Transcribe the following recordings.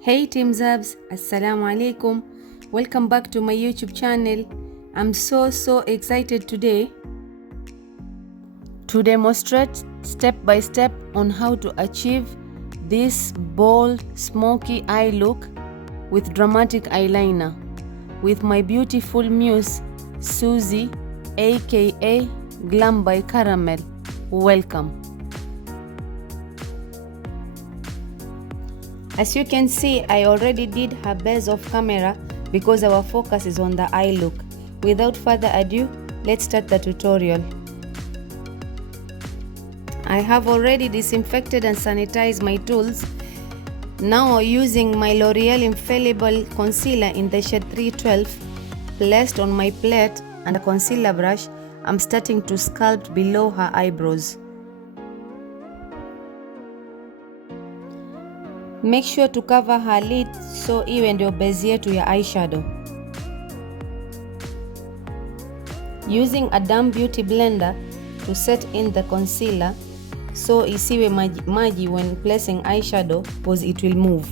Hey TeamZabz, Assalamu alaikum. Welcome back to my YouTube channel. I'm so excited today to demonstrate step by step on how to achieve this bold smoky eye look with dramatic eyeliner with my beautiful muse Susie, aka Glam by Caramel. Welcome. As you can see, I already did her base of camera because our focus is on the eye look. Without further ado, let's start the tutorial. I have already disinfected and sanitized my tools. Now using my L'Oreal Infallible Concealer in the shade 312 placed on my plate and a concealer brush, I'm starting to sculpt below her eyebrows. Make sure to cover her lid so iwe ndio base yetu ya eyeshadow. Using a damp beauty blender to set in the concealer so isiwe maji when placing eyeshadow because it will move.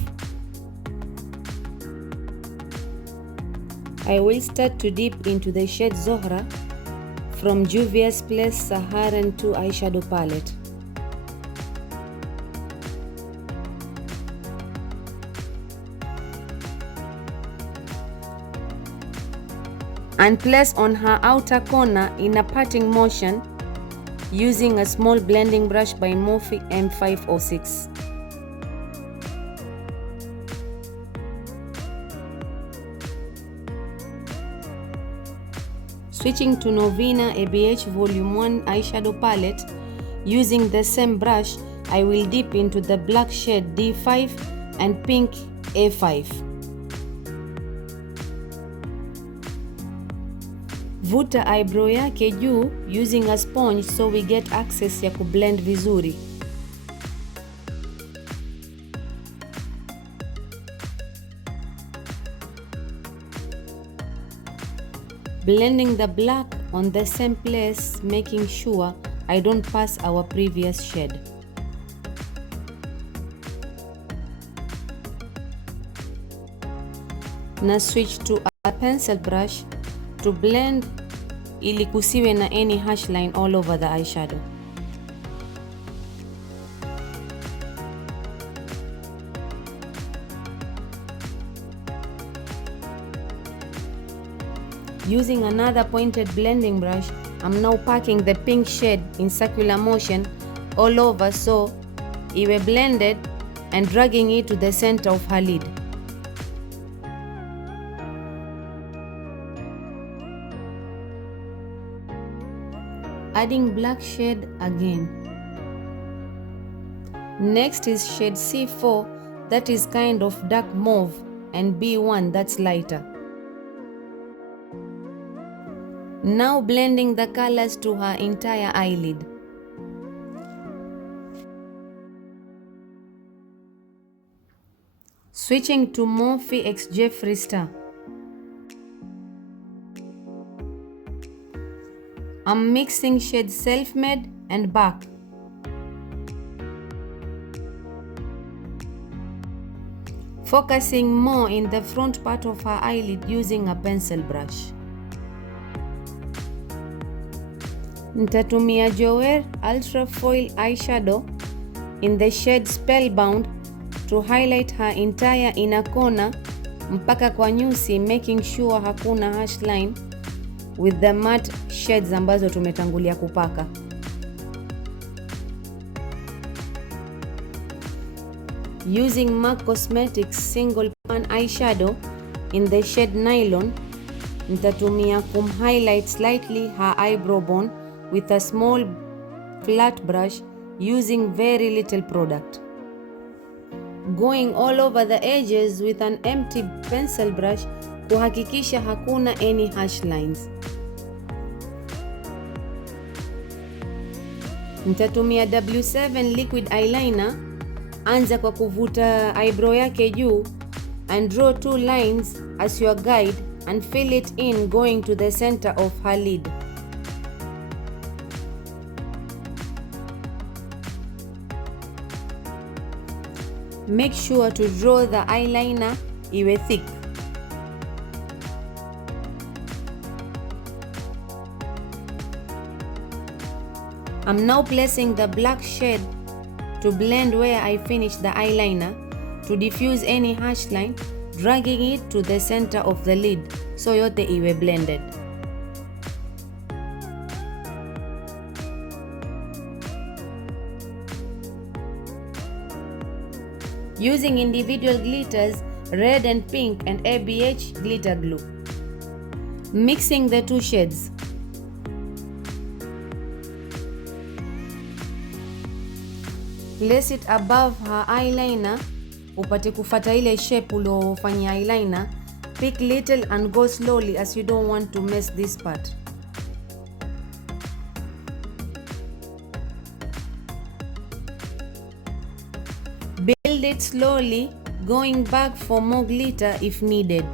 I will start to dip into the shade Zohra from Juvia's Place Saharan 2 eyeshadow palette. And place on her outer corner in a patting motion using a small blending brush by Morphe M506. Switching to Novena ABH Volume 1 eyeshadow palette, using the same brush, I will dip into the black shade D5 and pink A5. Vuta eyebrow yake juu using a sponge so we get access ya kublend vizuri. Blending the black on the same place, making sure I don't pass our previous shade. Na switch to a pencil brush to blend ili kusiwe na any harsh line all over the eyeshadow. Using another pointed blending brush, I'm now packing the pink shade in circular motion all over so iwe blended and dragging it to the center of her lid. Adding black shade again. Next is shade C4, that is kind of dark mauve, and B1, that's lighter. Now blending the colors to her entire eyelid. Switching to Morphe X Jeffree Star. I'm mixing shades Self-Made and Back. Focusing more in the front part of her eyelid using a pencil brush. Nitatumia Joer Ultra Foil eyeshadow in the shade Spellbound to highlight her entire inner corner mpaka kwa nyusi, making sure hakuna harsh line with the matte shades ambazo tumetangulia kupaka. Using MAC Cosmetics Single Pan eyeshadow in the shade Nylon, nitatumia highlight slightly her eyebrow bone with a small flat brush using very little product. Going all over the edges with an empty pencil brush kuhakikisha hakuna any harsh lines. Nitatumia W7 liquid eyeliner. Anza kwa kuvuta eyebrow yake juu and draw 2 lines as your guide and fill it in going to the center of her lid. make sure to draw the eyeliner iwe thick. I'm now placing the black shade to blend where I finished the eyeliner. To diffuse any harsh line, dragging it to the center of the lid so yote iwe blended. Using individual glitters, red and pink and ABH glitter glue. Mixing the two shades. Place it above her eyeliner, upate kufata ile shape uliofanyia eyeliner. Pick little and go slowly as you don't want to mess this part. Build it slowly, going back for more glitter if needed.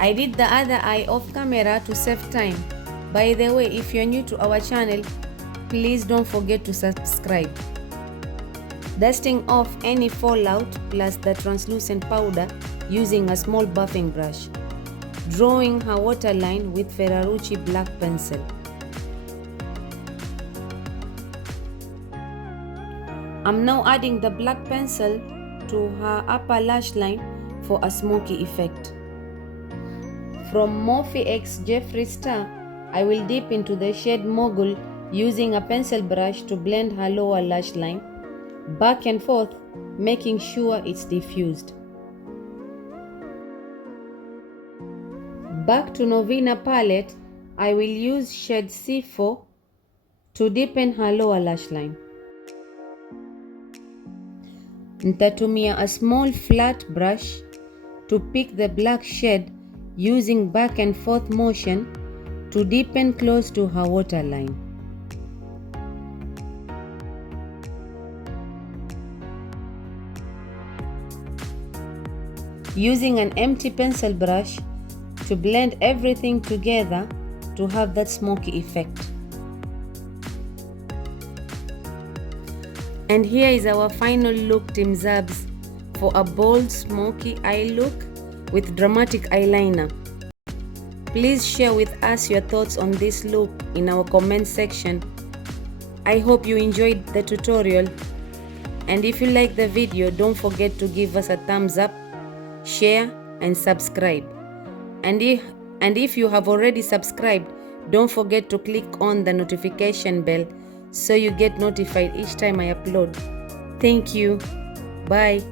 I did the other eye off camera to save time. By the way, if you're new to our channel, please don't forget to subscribe. Dusting off any fallout plus the translucent powder using a small buffing brush. Drawing her waterline with Ferrarucci black pencil. I'm now adding the black pencil to her upper lash line for a smoky effect. From Morphe X Jeffree Star, I will dip into the shade Mogul using a pencil brush to blend her lower lash line, back and forth, making sure it's diffused. Back to Novena palette, I will use shade C4 to deepen her lower lash line. Nitatumia a small flat brush to pick the black shade using back and forth motion to deepen close to her waterline. Using an empty pencil brush to blend everything together to have that smoky effect. And here is our final look, TeamZabz, for a bold smoky eye look with dramatic eyeliner. Please share with us your thoughts on this look in our comment section. I hope you enjoyed the tutorial, and if you like the video, don't forget to give us a thumbs up, share and subscribe. And if you have already subscribed, don't forget to click on the notification bell so you get notified each time I upload. Thank you. Bye.